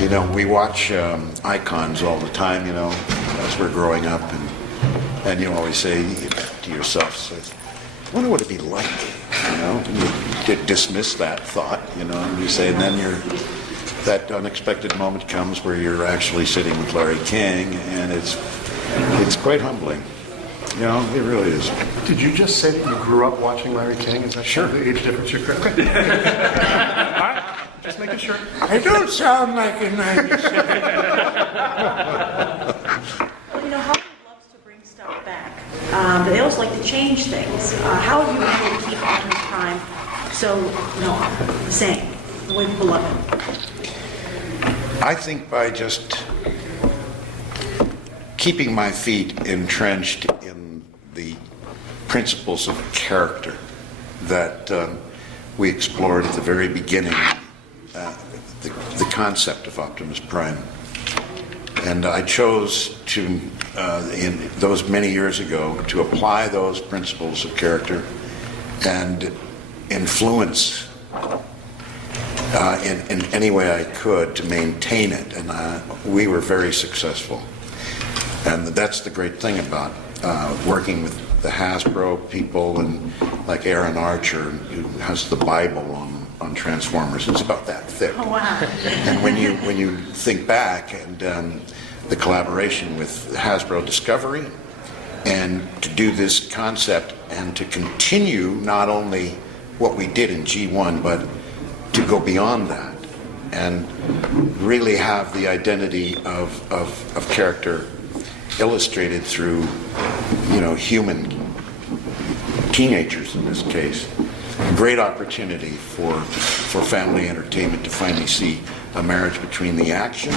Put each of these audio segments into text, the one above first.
You know, we watch icons all the time, you know, as we're growing up, and you always say to yourself, I wonder what it'd be like, you know, and you dismiss that thought, you know, and you say, and then that unexpected moment comes where you're actually sitting with Larry King, and it's quite humbling. You know, it really is. Did you just say that you grew up watching Larry King? Is that Sure. the age difference you're correct? All right, just making sure. I don't sound like a 97. Well, you know, Hollywood loves to bring stuff back, but they also like to change things. How have you been able to keep Optimus Prime so, you know, the same, the way people love him? I think by just keeping my feet entrenched in the principles of character that we explored at the very beginning, the concept of Optimus Prime. And I chose to, in those many years ago, to apply those principles of character and influence in any way I could to maintain it. And we were very successful. And that's the great thing about working with the Hasbro people, and like Aaron Archer, who has the Bible on Transformers. It's about that thick. Oh, wow. And when you think back, and the collaboration with Hasbro Discovery, and to do this concept and to continue not only what we did in G1, but to go beyond that and really have the identity of character illustrated through, you know, human teenagers in this case. A great opportunity for family entertainment to finally see a marriage between the action,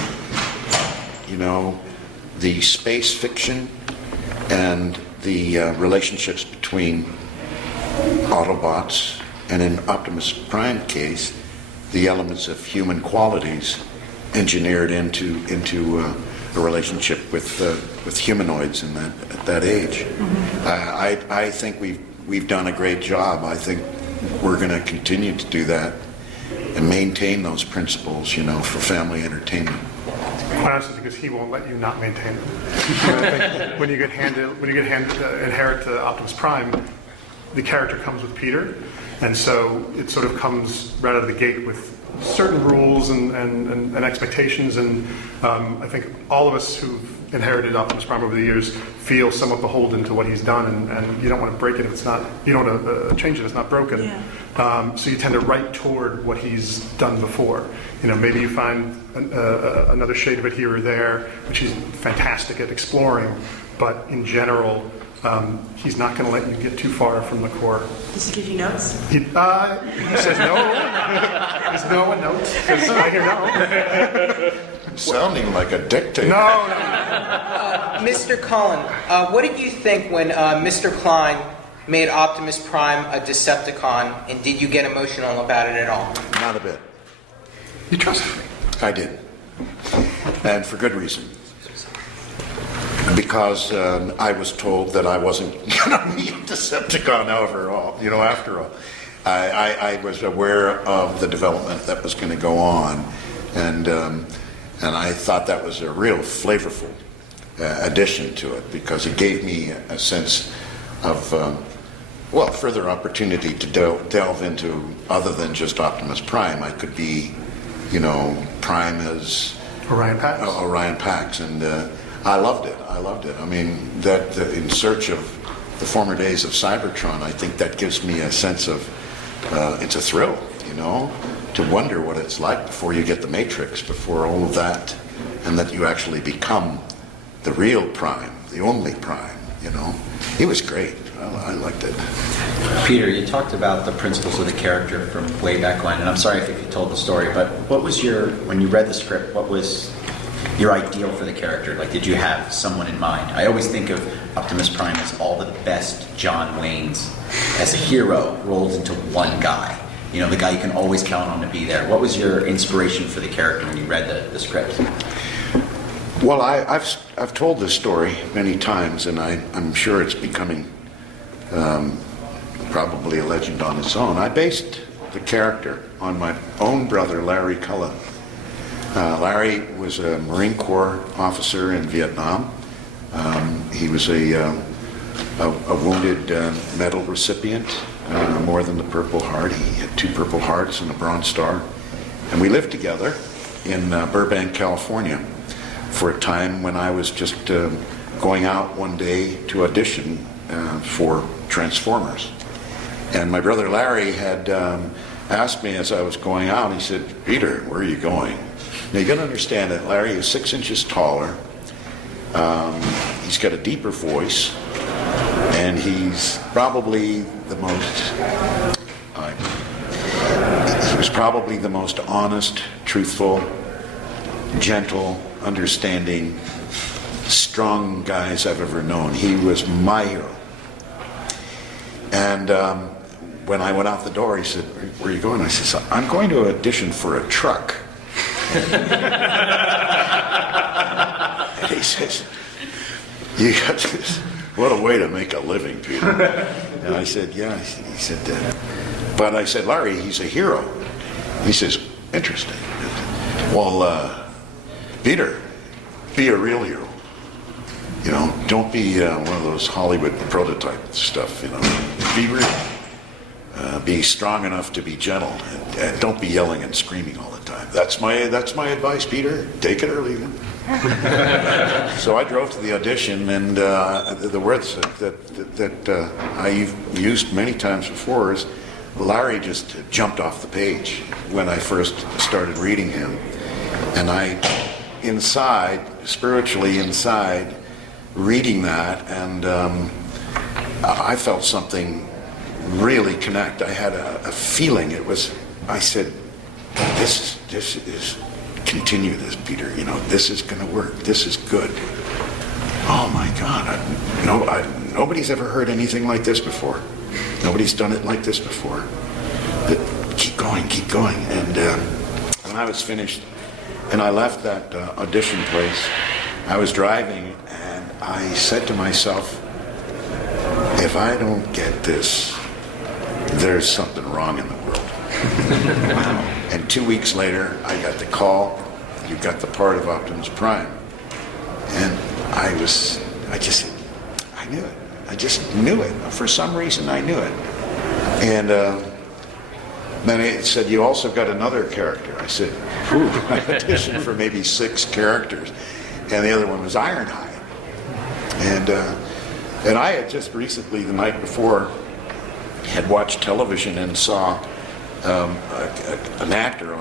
you know, the space fiction, and the relationships between Autobots, and in Optimus Prime case, the elements of human qualities engineered into a relationship with humanoids at that age. Mm-hmm. I think we've done a great job. I think we're going to continue to do that and maintain those principles, you know, for family entertainment. Honestly, because he won't let you not maintain them. I think when you inherit Optimus Prime, the character comes with Peter, and so it sort of comes right out of the gate with certain rules and expectations, and I think all of us who've inherited Optimus Prime over the years feel somewhat beholden to what he's done, and you don't want to break it if it's not, you don't want to change it if it's not broken. Yeah. So you tend to write toward what he's done before. You know, maybe you find another shade of it here or there, which he's fantastic at exploring, but in general, he's not going to let you get too far from the core. Does he give you notes? He says no. There's no one notes, because I hear no. Sounding like a dictator. No. Mr. Cullen, what did you think when Mr. Kline made Optimus Prime a Decepticon, and did you get emotional about it at all? Not a bit. You trust me? I did. And for good reason. Because I was told that I wasn't going to be a Decepticon after all. I was aware of the development that was going to go on, and I thought that was a real flavorful addition to it, because it gave me a sense of further opportunity to delve into other than just Optimus Prime. I could be, you know, Prime as Orion Pax. Orion Pax, and I loved it. I mean, that in search of the former days of Cybertron, I think that gives me a sense of it's a thrill, you know, to wonder what it's like before you get the Matrix, before all of that, and that you actually become the real Prime, the only Prime, you know. It was great. I liked it. Peter, you talked about the principles of the character from way back when, and I'm sorry if you told the story, but what was when you read the script, what was your ideal for the character? Like, did you have someone in mind? I always think of Optimus Prime as all the best John Waynes as a hero rolled into one guy. You know, the guy you can always count on to be there. What was your inspiration for the character when you read the script? Well, I've told this story many times, and I'm sure it's becoming probably a legend on its own. I based the character on my own brother, Larry Cullen, Larry was a Marine Corps officer in Vietnam. He was a wounded medal recipient, more than the Purple Heart. He had 2 Purple Hearts and a Bronze Star. And we lived together in Burbank, California, for a time when I was just going out one day to audition for Transformers. And my brother Larry had asked me as I was going out, he said, "Peter, where are you going?" Now you got to understand that Larry is 6 inches taller. He's got a deeper voice, and he's probably the most, he was probably the most honest, truthful, gentle, understanding, strong guys I've ever known. He was my hero. And when I went out the door, he said, "Where are you going?" I said, "I'm going to audition for a truck." And he says, "You got this. What a way to make a living, Peter." And I said, "Yeah." He said, "But," I said, "Larry, he's a hero." He says, "Interesting. Well, Peter, be a real hero. You know, don't be one of those Hollywood prototype stuff, you know. Be real. Be strong enough to be gentle, and don't be yelling and screaming all the time. That's my advice, Peter. Take it or leave it." So I drove to the audition, and the words that I've used many times before is, Larry just jumped off the page when I first started reading him. And I, inside, spiritually inside, reading that, and I felt something really connect. I had a feeling. It was, I said, this is, continue this, Peter. You know, this is going to work. This is good. Oh my God. Nobody's ever heard anything like this before. Nobody's done it like this before. But keep going, keep going. And when I was finished and I left that audition place, I was driving and I said to myself, if I don't get this, there's something wrong in the world. Wow. And 2 weeks later, I got the call, you got the part of Optimus Prime. And I knew it. I just knew it. For some reason, I knew it. And then it said, you also got another character. I said, ooh, I auditioned for maybe 6 characters. And the other one was Ironhide. And I had just recently, the night before, had watched television and saw an actor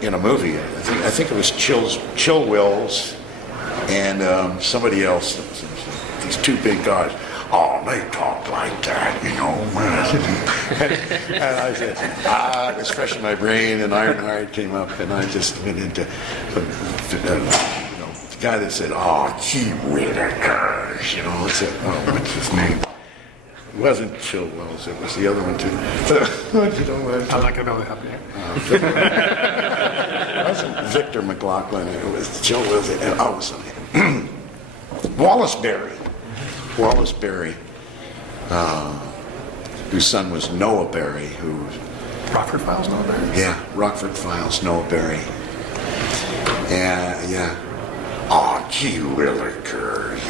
in a movie. I think it was Chill Wills and somebody else. These 2 big guys. Oh, they talk like that, you know. And I said, it was fresh in my brain, and Ironhide came up, and I just went into, the guy that said, oh, gee whittakers, you know. I said, oh, what's his name? It wasn't Chill Wells, it was the other one too. You know what I'm not going to be able to help you. It wasn't Victor McLaughlin, it was Chill Wells. Wallace Berry. Wallace Berry, whose son was Noah Berry, who... Rockford Files, Noah Berry? Yeah, Rockford Files, Noah Berry. Yeah. Oh, gee willikers.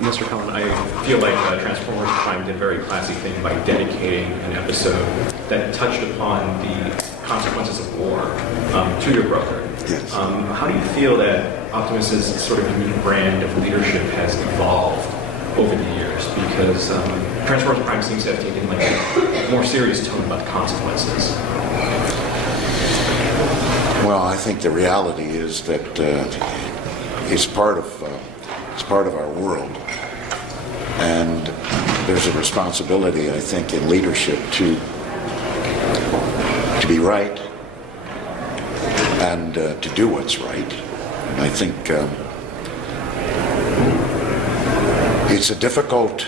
Mr. Cullen, I feel like Transformers Prime did a very classy thing by dedicating an episode that touched upon the consequences of war to your brother. Yes. How do you feel that Optimus's sort of unique brand of leadership has evolved over the years? Because Transformers Prime seems to have taken like a more serious tone about the consequences. Well, I think the reality is that it's part of our world, and there's a responsibility, I think, in leadership to be right and to do what's right. And I think it's a difficult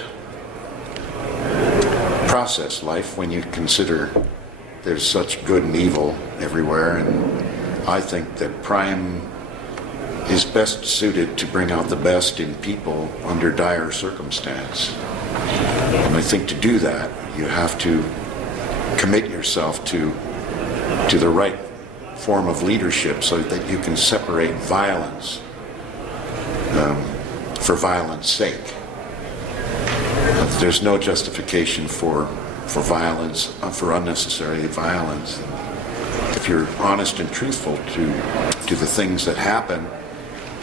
process, life, when you consider there's such good and evil everywhere, and I think that Prime is best suited to bring out the best in people under dire circumstance. And I think to do that, you have to commit yourself to to the right form of leadership so that you can separate violence for violence sake. There's no justification for violence, for unnecessary violence. If you're honest and truthful to the things that happen,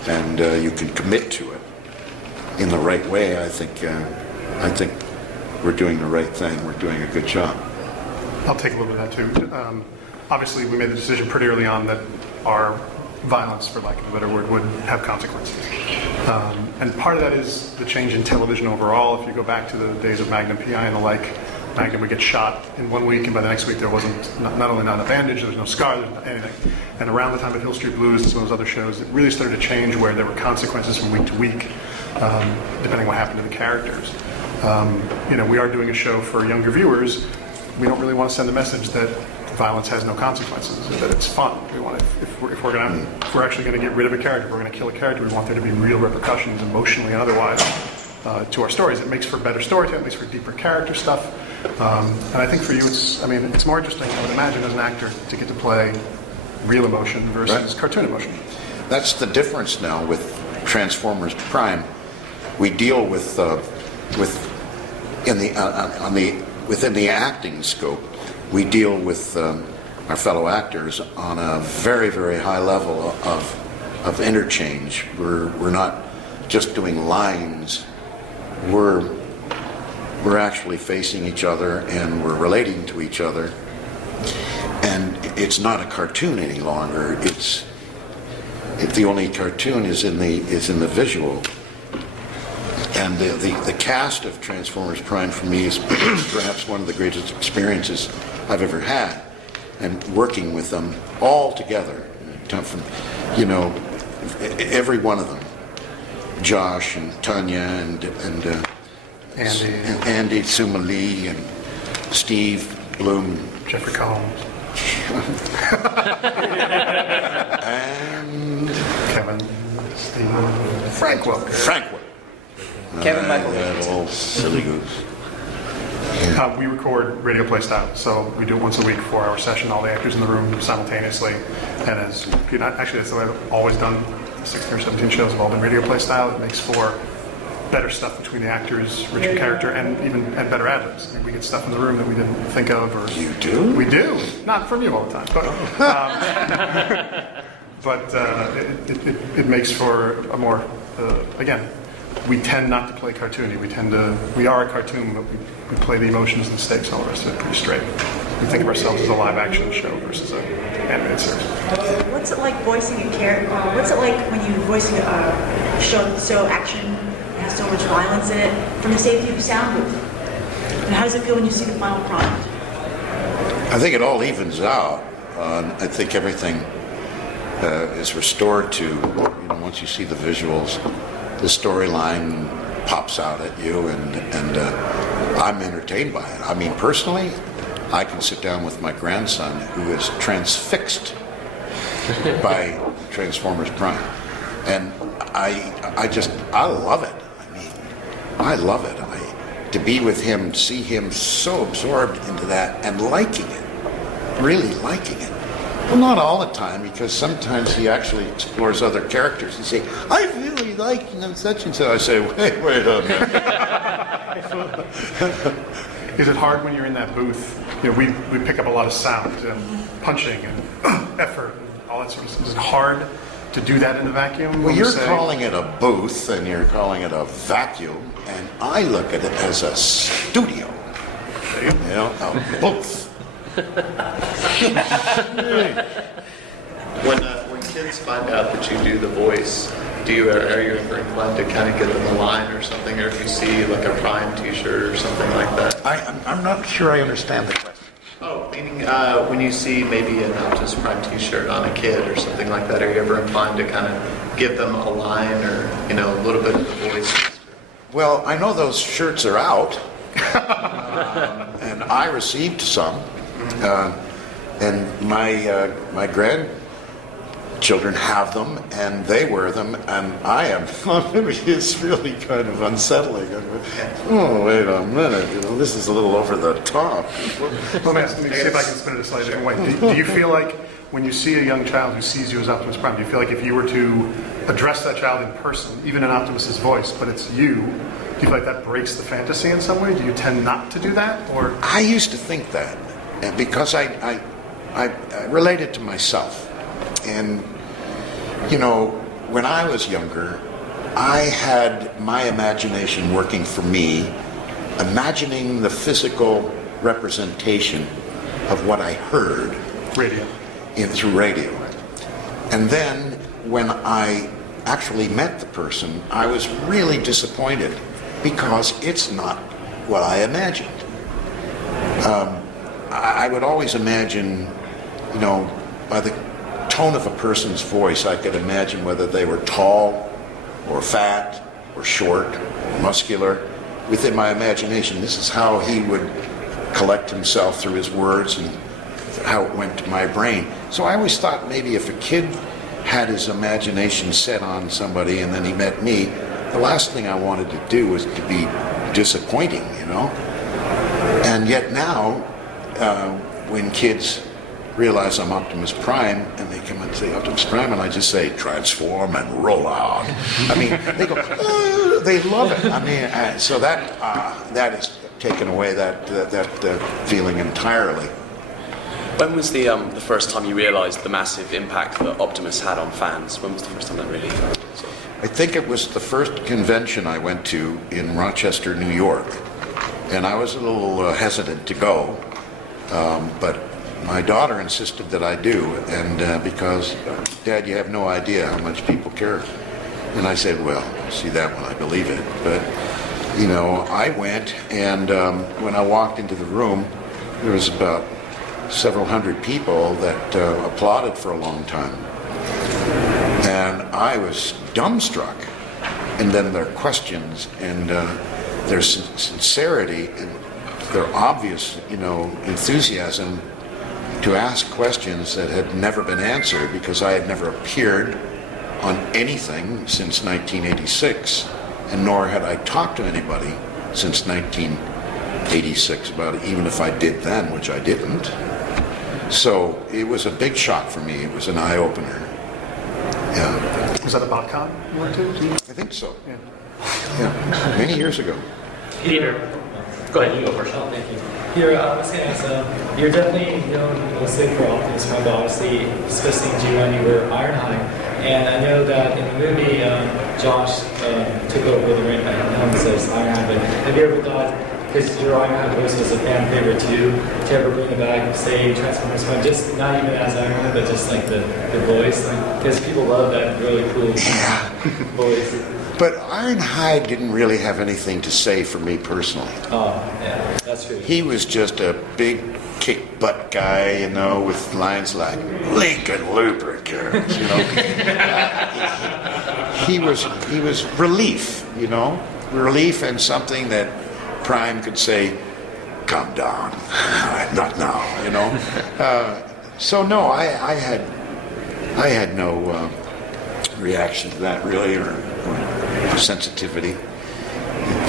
and you can commit to it in the right way, I think we're doing the right thing. We're doing a good job. I'll take a little bit of that too. Obviously, we made the decision pretty early on that our violence, for lack of a better word, would have consequences. And part of that is the change in television overall. If you go back to the days of Magnum PI and the like, Magnum would get shot in 1 week, and by the next week there wasn't not only not a bandage, there was no scar, there was anything. And around the time of Hill Street Blues and some of those other shows, it really started to change where there were consequences from week to week, depending what happened to the characters. We are doing a show for younger viewers. We don't really want to send a message that violence has no consequences, that it's fun. We want, if we're actually going to get rid of a character, if we're going to kill a character, we want there to be real repercussions, emotionally and otherwise, to our stories. It makes for better storytelling, it makes for deeper character stuff. And I think for you, it's more interesting, I would imagine, as an actor, to get to play real emotion versus cartoon emotion. That's the difference now with Transformers Prime. We deal within the acting scope, we deal with our fellow actors on a very, very high level of interchange. We're not just doing lines. We're actually facing each other and we're relating to each other. And it's not a cartoon any longer. The only cartoon is in the visual. And the cast of Transformers Prime for me is perhaps one of the greatest experiences I've ever had. And working with them all together, from, every one of them, Josh and Tanya and Andy Sumali and Steve Bloom, Jeffrey Combs, and Kevin, Steve, Frank Welker. Kevin Michael. That old silly goose. We record radio play style, so we do it once a week, 4-hour session, all the actors in the room simultaneously. And that's the way I've always done. 16 or 17 shows have all been radio play style. It makes for better stuff between the actors, richer character, and better ad-libs. We get stuff in the room that we didn't think of. Or You do? We do. Not from you all the time, but it makes for a more again. We tend not to play cartoony. We are a cartoon, but we play the emotions and the stakes and all the rest of it pretty straight. We think of ourselves as a live-action show versus an animated series. What's it like voicing a character? What's it like when you're voicing a show that's so action, has so much violence in it, from the safety of the sound booth? And how does it feel when you see the final product? I think it all evens out. I think everything is restored to, once you see the visuals, the storyline pops out at you, and I'm entertained by it. I mean, personally, I can sit down with my grandson, who is transfixed by Transformers Prime, and I love it. I love it. To be with him, see him so absorbed into that and liking it, really liking it. Well, not all the time, because sometimes he actually explores other characters and say, I really like such and so. I say, wait a minute. Is it hard when you're in that booth? We pick up a lot of sound, punching and effort, and all that sort of stuff. Is it hard to do that in a vacuum? Well, you're calling it a booth and you're calling it a vacuum, and I look at it as a studio. A booth. When kids find out that you do the voice, are you ever inclined to kind of get them a line or something, or if you see like a Prime T-shirt or something like that? I'm not sure I understand the question. Oh, meaning when you see maybe an Optimus Prime T-shirt on a kid or something like that, are you ever inclined to kind of give them a line or a little bit of the voice? Well, I know those shirts are out, and I received some. And my children have them and they wear them, and I am. It's really kind of unsettling. Oh, wait a minute, this is a little over the top. Let me see if I can spin it a slightly different way. Do you feel like when you see a young child who sees you as Optimus Prime, do you feel like if you were to address that child in person, even in Optimus's voice, but it's you, do you feel like that breaks the fantasy in some way? Do you tend not to do that, or? I used to think that, because I related to myself. And, when I was younger, I had my imagination working for me, imagining the physical representation of what I heard through radio. And then when I actually met the person, I was really disappointed because it's not what I imagined. I would always imagine, by the tone of a person's voice, I could imagine whether they were tall or fat or short or muscular. Within my imagination, this is how he would collect himself through his words and how it went to my brain. So I always thought maybe if a kid had his imagination set on somebody and then he met me, the last thing I wanted to do was to be disappointing, And yet now, when kids realize I'm Optimus Prime and they come and say Optimus Prime, and I just say transform and roll out. I mean, they go, oh, they love it. I mean, so that has taken away that feeling entirely. When was the first time you realised the massive impact that Optimus had on fans? When was the first time that really? I think it was the first convention I went to in Rochester, New York, and I was a little hesitant to go, but my daughter insisted that I do, and because, Dad, you have no idea how much people care. And I said, well, see that when I believe it. But, I went, and when I walked into the room, there was about several hundred people that applauded for a long time. And I was dumbstruck. And then their questions and their sincerity and their obvious, enthusiasm to ask questions that had never been answered, because I had never appeared on anything since 1986, and nor had I talked to anybody since 1986 about it, even if I did then, which I didn't. So it was a big shock for me. It was an eye-opener. Yeah. Was that a BotCon you went to? I think so. Yeah. Many years ago. Peter, go ahead, you go first. Oh, thank you. Peter, I was going to ask, you're definitely known mostly for Optimus Prime, but obviously, especially in G1, you were Ironhide. And I know that in the movie, Josh took over the ring as Ironhide, but have you ever thought, because your Ironhide voice was a fan favorite too, to ever bring it back, say, Transformers Prime, just not even as Ironhide, but just like the voice? Because people love that really cool voice. But Ironhide didn't really have anything to say for me personally. Oh, yeah, that's true. He was just a big kick-butt guy, with lines like Lincoln lubricant, He was relief, relief, and something that Prime could say, calm down, not now, So no, I had no reaction to that really, or sensitivity.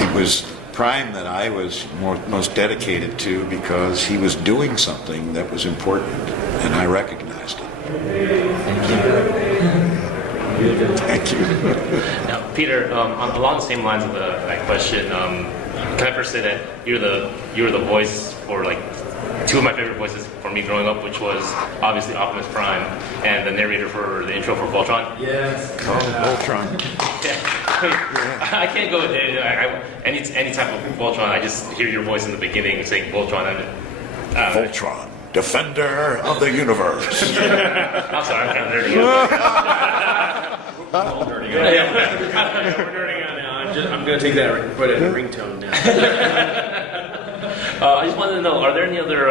It was Prime that I was most dedicated to, because he was doing something that was important, and I recognized it. Thank you. Now, Peter, along the same lines of that question, can I first say that you were the voice for two of my favorite voices for me growing up, which was obviously Optimus Prime and the narrator for the intro for Voltron. Yes. Voltron. I can't go with it. Any type of Voltron, I just hear your voice in the beginning saying Voltron. Voltron, defender of the universe. I'm sorry, I'm kind of nerding out. We're all nerding out. Yeah, we're nerding out now. I'm going to take that and put it in a ringtone now. I just wanted to know, are there any other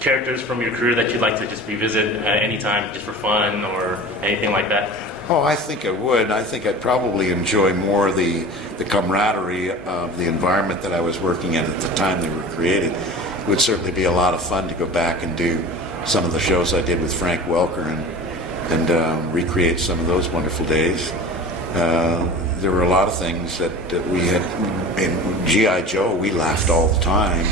characters from your career that you'd like to just revisit at any time, just for fun or anything like that? Oh, I think I would. I think I'd probably enjoy more the camaraderie of the environment that I was working in at the time they were created. It would certainly be a lot of fun to go back and do some of the shows I did with Frank Welker and recreate some of those wonderful days. There were a lot of things that we had in G.I. Joe. We laughed all the time.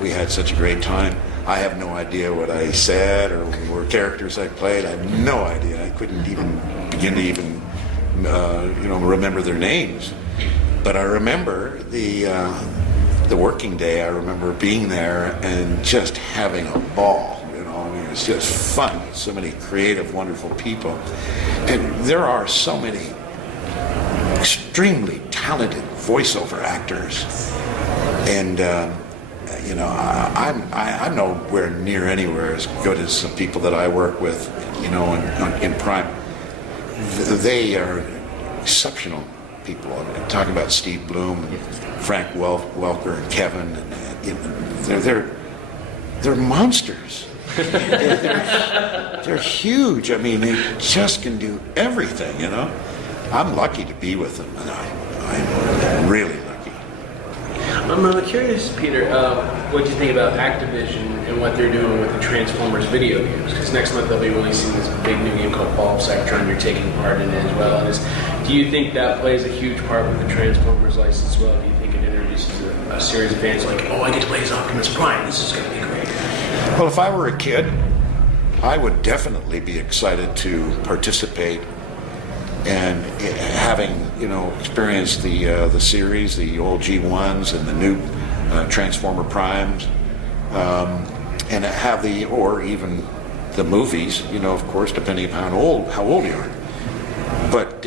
We had such a great time. I have no idea what I said or characters I played. I have no idea. I couldn't even begin to even remember their names. But I remember the working day. I remember being there and just having a ball. It was just fun. So many creative, wonderful people, and there are so many extremely talented voiceover actors, and I'm nowhere near anywhere as good as some people that I work with, in Prime. They are exceptional people. I'm talking about Steve Bloom, and Frank Welker, and Kevin, and they're monsters. They're huge. I mean, they just can do everything, I'm lucky to be with them, and I'm really lucky. I'm curious, Peter, what do you think about Activision and what they're doing with the Transformers video games? Because next month they'll be releasing this big new game called Ball of Cybertron. You're taking part in it as well. Do you think that plays a huge part with the Transformers license as well? Do you think it introduces a series of fans like, oh, I get to play as Optimus Prime, this is going to be great? Well, if I were a kid, I would definitely be excited to participate, and having experienced the series, the old G1s and the new Transformer Primes, and have or even the movies, of course, depending upon how old you are. But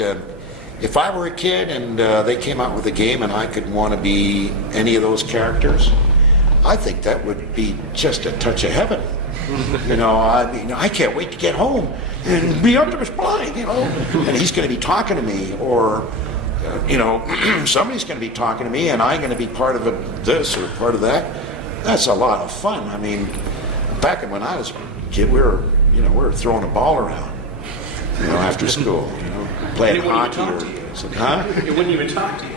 if I were a kid and they came out with a game and I could want to be any of those characters, I think that would be just a touch of heaven. I can't wait to get home and be Optimus Prime, and he's going to be talking to me, or, somebody's going to be talking to me, and I'm going to be part of this or part of that. That's a lot of fun. I mean, back when I was a kid, we were throwing a ball around, after school, playing hockey or something. Huh? It wouldn't even talk to you.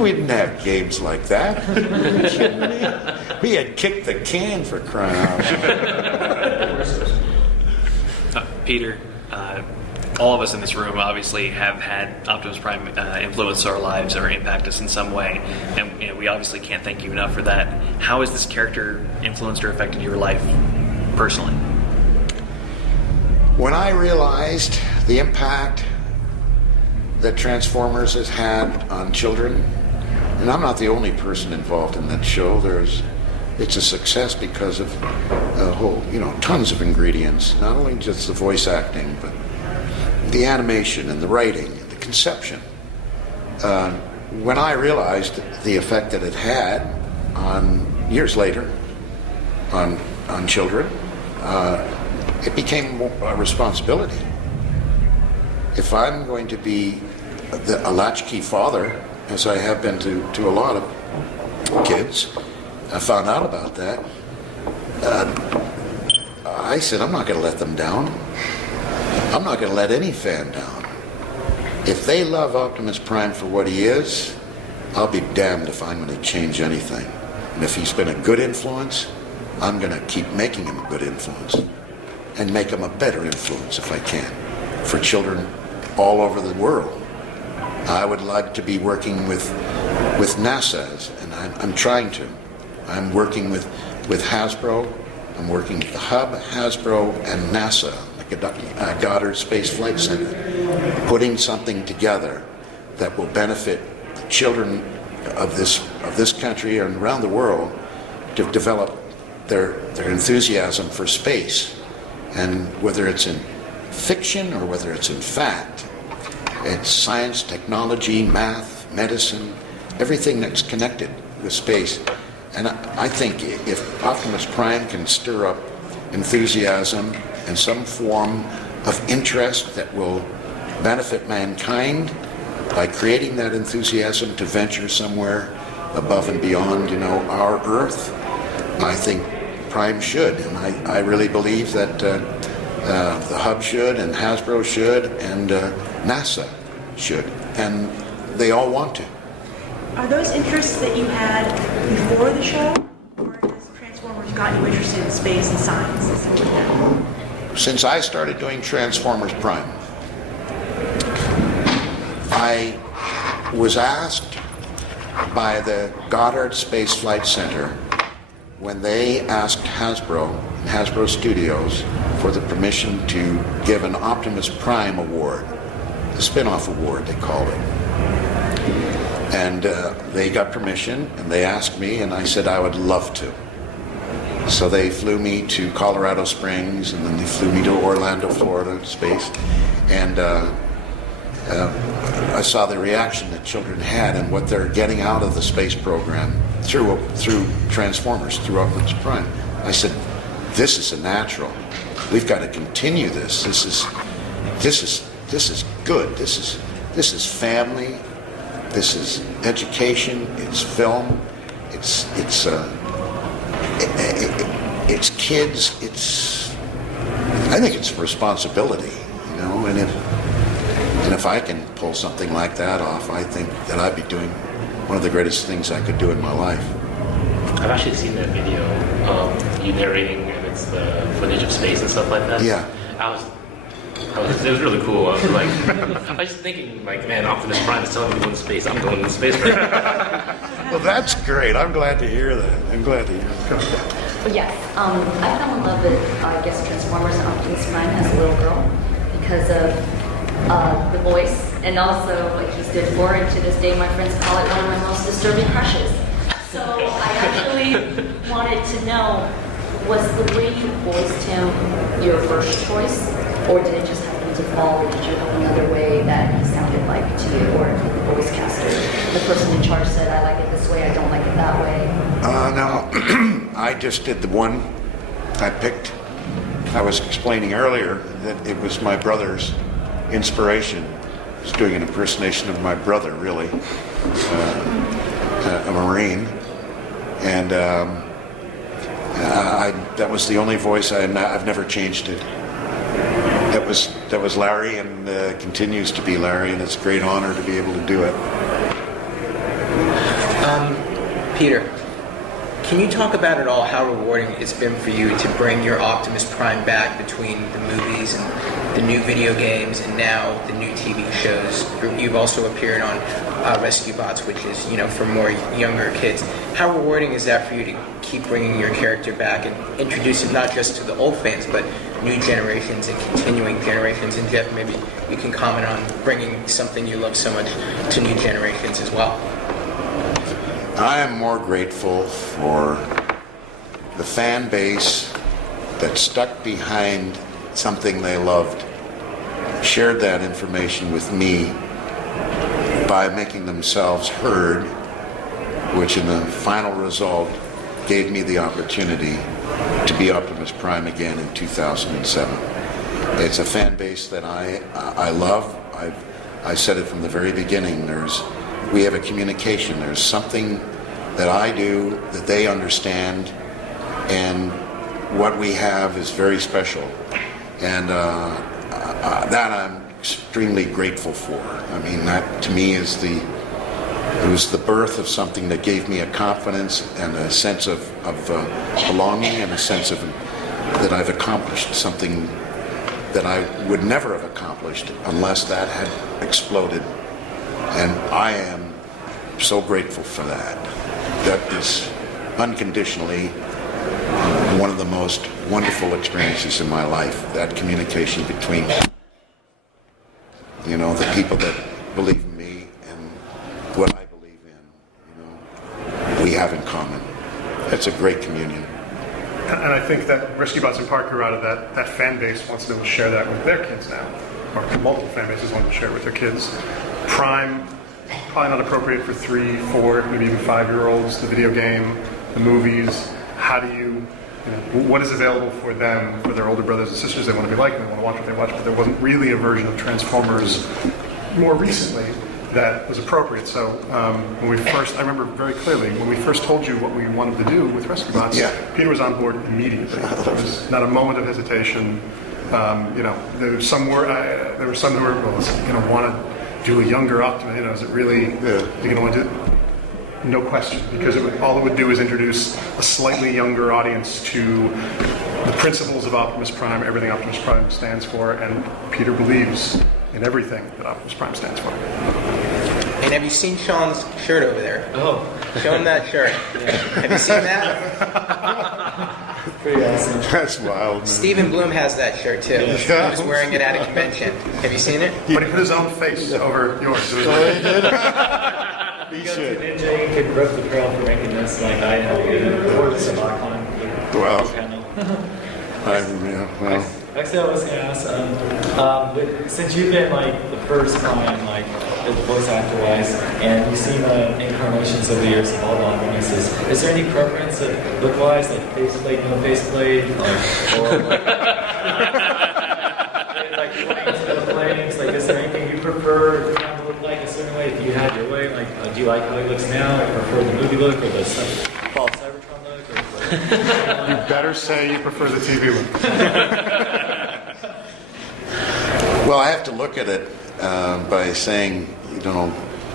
We didn't have games like that. Are you kidding me? We had kicked the can for crying out loud. Peter, all of us in this room obviously have had Optimus Prime influence our lives or impact us in some way, and we obviously can't thank you enough for that. How has this character influenced or affected your life personally? When I realized the impact that Transformers has had on children, and I'm not the only person involved in that show. It's a success because of a whole, tons of ingredients, not only just the voice acting, but the animation and the writing and the conception. When I realized the effect that it had years later on children, it became a responsibility. If I'm going to be a latchkey father, as I have been to a lot of kids, I found out about that. I said, I'm not going to let them down. I'm not going to let any fan down. If they love Optimus Prime for what he is, I'll be damned if I'm going to change anything. And if he's been a good influence, I'm going to keep making him a good influence and make him a better influence if I can for children all over the world. I would like to be working with NASA, and I'm trying to. I'm working with Hasbro. I'm working with the Hub, Hasbro, and NASA, like Goddard Space Flight Center, putting something together that will benefit the children of this country and around the world to develop their enthusiasm for space. And whether it's in fiction or whether it's in fact, it's science, technology, math, medicine, everything that's connected with space. And I think if Optimus Prime can stir up enthusiasm and some form of interest that will benefit mankind by creating that enthusiasm to venture somewhere above and beyond, our Earth, I think Prime should. And I really believe that the Hub should, and Hasbro should, and NASA should. And they all want to. Are those interests that you had before the show, or has Transformers got you interested in space and science and stuff like that? since I started doing Transformers Prime, I was asked by the Goddard Space Flight Center when they asked Hasbro Studios, for the permission to give an Optimus Prime award, the spin-off award they called it. And they got permission, and they asked me, and I said I would love to. So they flew me to Colorado Springs, and then they flew me to Orlando, Florida, space. And I saw the reaction that children had and what they're getting out of the space program through Transformers, through Optimus Prime. I said, this is a natural. We've got to continue this. This is good. This is family. This is education. It's film. It's kids. I think it's a responsibility, you know. And if I can pull something like that off, I think that I'd be doing one of the greatest things I could do in my life. I've actually seen that video, you narrating, and it's the footage of space and stuff like that. Yeah. It was really cool. I was like, I was just thinking, like, man, Optimus Prime is telling me to go in space. I'm going in space right now. Well, that's great. I'm glad to hear that. I'm glad to hear that. Well, yes, I fell in love with, Transformers and Optimus Prime as a little girl because of the voice and also what he stood for. And to this day, my friends call it one of my most disturbing crushes. So I actually wanted to know, was the way you voiced him your first choice, or did it just happen to fall, or did you have another way that he sounded like to you, or the voice caster, the person in charge said, I like it this way, I don't like it that way? No, I just did the one I picked. I was explaining earlier that it was my brother's inspiration. I was doing an impersonation of my brother, really, a Marine. And that was the only voice I've never changed it. That was Larry, and continues to be Larry, and it's a great honor to be able to do it. Peter, can you talk about at all how rewarding it's been for you to bring your Optimus Prime back between the movies and the new video games and now the new TV shows? You've also appeared on Rescue Bots, which is, for more younger kids. How rewarding is that for you to keep bringing your character back and introducing not just to the old fans, but new generations and continuing generations? And Jeff, maybe you can comment on bringing something you love so much to new generations as well. I am more grateful for the fan base that stuck behind something they loved, shared that information with me by making themselves heard, which in the final result gave me the opportunity to be Optimus Prime again in 2007. It's a fan base that I love. I said it from the very beginning. We have a communication. There's something that I do that they understand, and what we have is very special. And that I'm extremely grateful for. I mean, that to me it was the birth of something that gave me a confidence and a sense of belonging, and a sense of that I've accomplished something that I would never have accomplished unless that had exploded. And I am so grateful for that. That is unconditionally one of the most wonderful experiences in my life, that communication between, the people that believe in me and what I believe in, we have in common. It's a great communion. And I think that Rescue Bots in part grew out of that fan base wants to share that with their kids now, or multiple fan bases want to share it with their kids. Prime, probably not appropriate for 3, 4, maybe even 5-year-olds. The video game, the movies. How do you, what is available for them, for their older brothers and sisters? They want to be like them, they want to watch what they watch, but there wasn't really a version of Transformers more recently that was appropriate. So when I remember very clearly, when we first told you what we wanted to do with Rescue Bots, Peter was on board immediately. There was not a moment of hesitation. There were some who were, want to do a younger Optimus. Is it really, you're going to want to do it? No question, because all it would do is introduce a slightly younger audience to the principles of Optimus Prime, everything Optimus Prime stands for, and Peter believes in everything that Optimus Prime stands for. And have you seen Sean's shirt over there? Oh. Show him that shirt. Have you seen that? Pretty awesome. That's wild, man. Stephen Bloom has that shirt too. Yeah. He was wearing it at a convention. Have you seen it? But he put his own face over yours. He should. Ninja, you could rip the pearl for making this. Like I had to get it before this icon. Well, Panel. well. Actually, I was going to ask, since you've been like the first Prime, like voice actor wise, and you've seen incarnations over the years of all the releases, is there any preference look wise, like faceplate, no faceplate, or like, like going into the flames? Like, is there anything you prefer the Prime to look like a certain way? If you had your way, like, do you like how he looks now, or prefer the movie look, or the Fall Cybertron look? You better say you prefer the TV look. Well, I have to look at it by saying,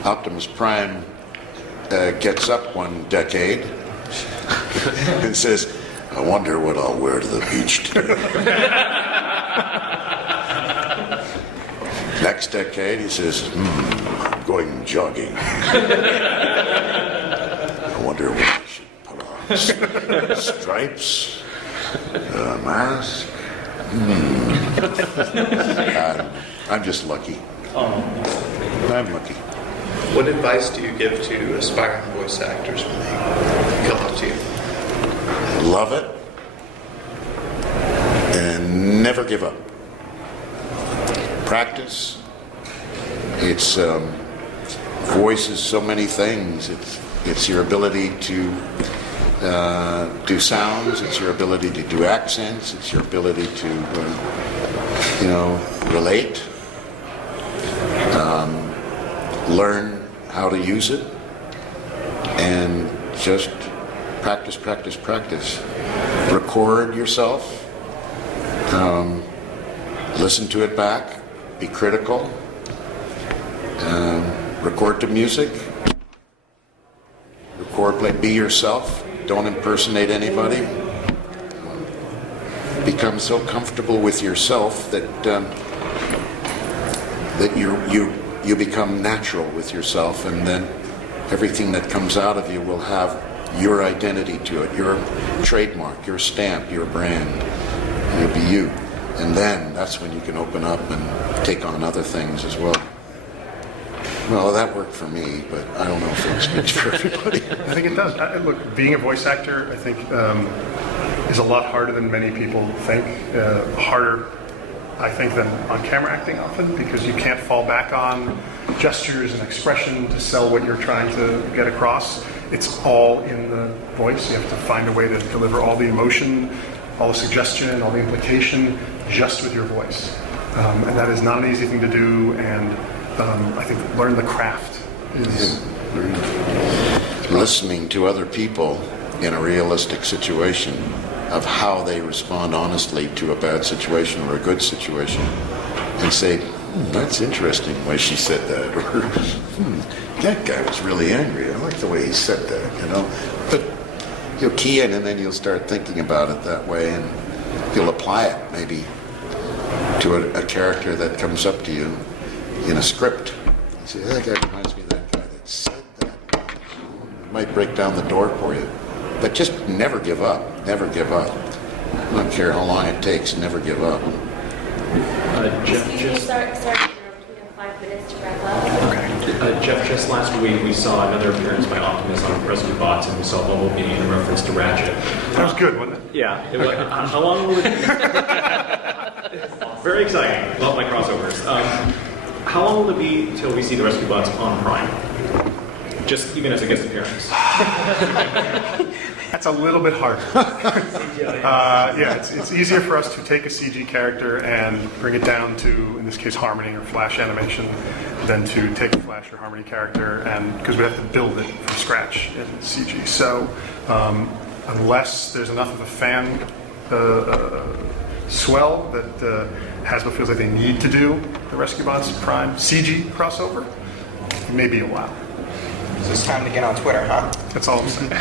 Optimus Prime gets up one decade and says, I wonder what I'll wear to the beach today. Next decade, he says, I'm going jogging. I wonder what I should put on. Stripes, a mask. I'm just lucky. I'm lucky. What advice do you give to aspiring voice actors when they come up to you? Love it and never give up. Practice. It's voice is so many things. It's your ability to do sounds. It's your ability to do accents. It's your ability to relate. Learn how to use it, and just practice. Record yourself. Listen to it back. Be critical. Record to music. Be yourself. Don't impersonate anybody. Become so comfortable with yourself that you become natural with yourself, and then everything that comes out of you will have your identity to it, your trademark, your stamp, your brand. You'll be you. And then that's when you can open up and take on other things as well. Well, that worked for me, but I don't know if it's good for everybody. I think it does. Look, being a voice actor, I think, is a lot harder than many people think. Harder, I think, than on-camera acting often, because you can't fall back on gestures and expression to sell what you're trying to get across. It's all in the voice. You have to find a way to deliver all the emotion, all the suggestion, all the implication, just with your voice. And that is not an easy thing to do, and I think learn the craft is... Listening to other people in a realistic situation of how they respond honestly to a bad situation or a good situation, and say, that's interesting the way she said that, or that guy was really angry. I like the way he said that, But you'll key in, and then you'll start thinking about it that way, and you'll apply it maybe to a character that comes up to you in a script. You say, that guy reminds me of that guy that said that. It might break down the door for you. But just never give up. Never give up. I don't care how long it takes, never give up. Excuse me, sorry, we have 5 minutes to wrap up. Jeff, just last week we saw another appearance by Optimus on Rescue Bots, and we saw Bumblebee in reference to Ratchet. That was good, wasn't it? Yeah. It was, how long will it be? Very exciting. Love my crossovers. How long will it be till we see the Rescue Bots on Prime? Just even as a guest appearance. That's a little bit harder. It's easier for us to take a CG character and bring it down to, in this case, Harmony or Flash animation, than to take a Flash or Harmony character, and because we have to build it from scratch in CG. So unless there's enough of a fan swell that Hasbro feels like they need to do the Rescue Bots Prime CG crossover, it may be a while. So it's time to get on Twitter, huh? That's all I'm saying.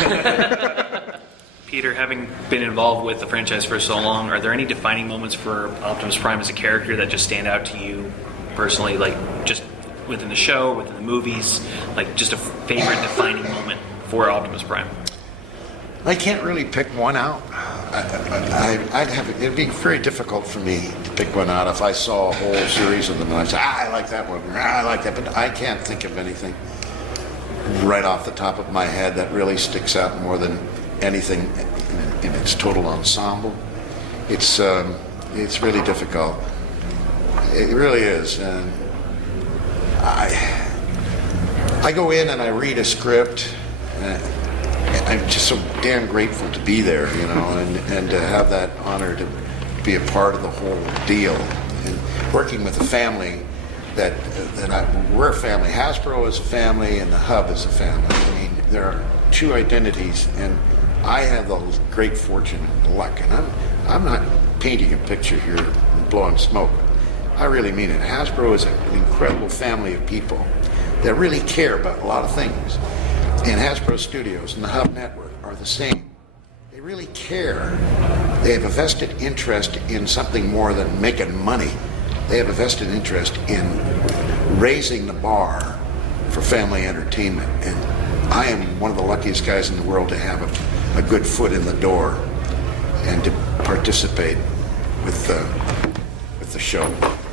Peter, having been involved with the franchise for so long, are there any defining moments for Optimus Prime as a character that just stand out to you personally, like just within the show, within the movies, like just a favorite defining moment for Optimus Prime? I can't really pick one out. It'd be very difficult for me to pick one out if I saw a whole series of them and I'd say, I like that one, I like that, but I can't think of anything right off the top of my head that really sticks out more than anything in its total ensemble. It's really difficult. It really is. And I go in and I read a script. I'm just so damn grateful to be there, you know, and to have that honor to be a part of the whole deal. And working with a family we're a family. Hasbro is a family, and the Hub is a family. I mean, there are two identities, and I have the great fortune and luck. And I'm not painting a picture here and blowing smoke. I really mean it. Hasbro is an incredible family of people that really care about a lot of things. And Hasbro Studios and the Hub Network are the same. They really care. They have a vested interest in something more than making money. They have a vested interest in raising the bar for family entertainment. And I am one of the luckiest guys in the world to have a good foot in the door and to participate with the show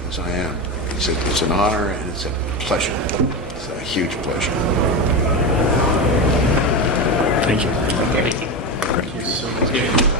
as I am. It's an honor and it's a pleasure. It's a huge pleasure. Thank you. Thank you so much.